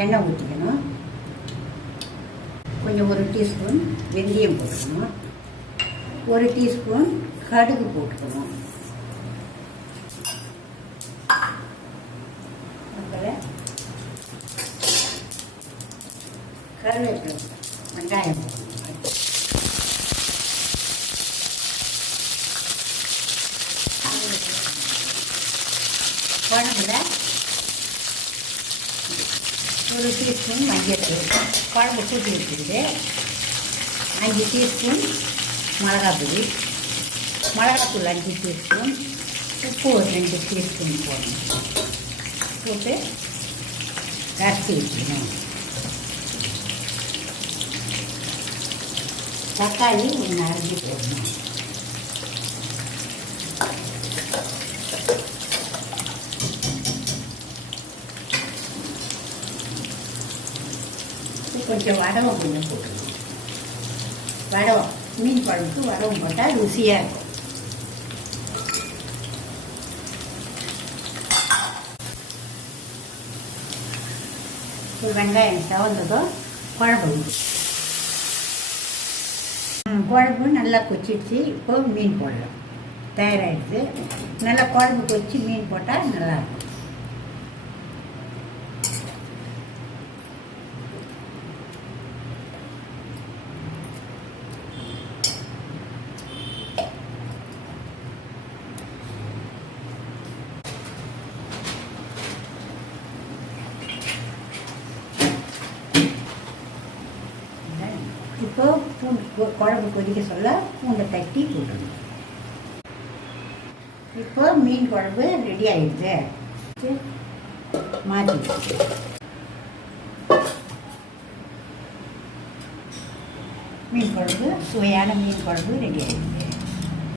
எண்ணெய் ஊற்றிக்கணும். கொஞ்சம் 1 டீஸ்பூன் வெந்தயம் போட்டுக்கணும். 1 டீஸ்பூன் கடுகு போட்டுக்கணும். அப்புறம் கருவேப்பிலை, வெங்காயம் போடணும். குழம்புல 1 டீஸ்பூன் மஞ்சள், குழம்பு கூட்டி வச்சுக்கிட்டு 5 டீஸ்பூன் மிளகாத்தூள், 5 டீஸ்பூன், உப்பு ஒரு 2 டீஸ்பூன் போடணும். போட்டு கரைச்சி வச்சுக்கணும். தக்காளி 1 அரைஞ்சி போடணும். கொஞ்சம் வடகம் கொஞ்சம் போட்டுக்கணும். வடகம் மீன் குழம்புக்கு வடகம் போட்டால் ருசியாக இருக்கும். ஒரு வெங்காயம் சவந்ததும் குழம்பு குழம்பு நல்லா கொச்சிடுச்சு. இப்போ மீன் போடலாம். தயாராகிடுச்சு. நல்லா குழம்பு கொச்சி மீன் போட்டால் நல்லாயிருக்கும். இப்போ பூண்டு குழம்பு கொதிக்க சொல்ல பூண்டை தட்டி போட்டுடணும். இப்போ மீன் குழம்பு ரெடி ஆகிடுது. மாற்றி மீன் குழம்பு, சுவையான மீன் குழம்பு ரெடி ஆகிடுது.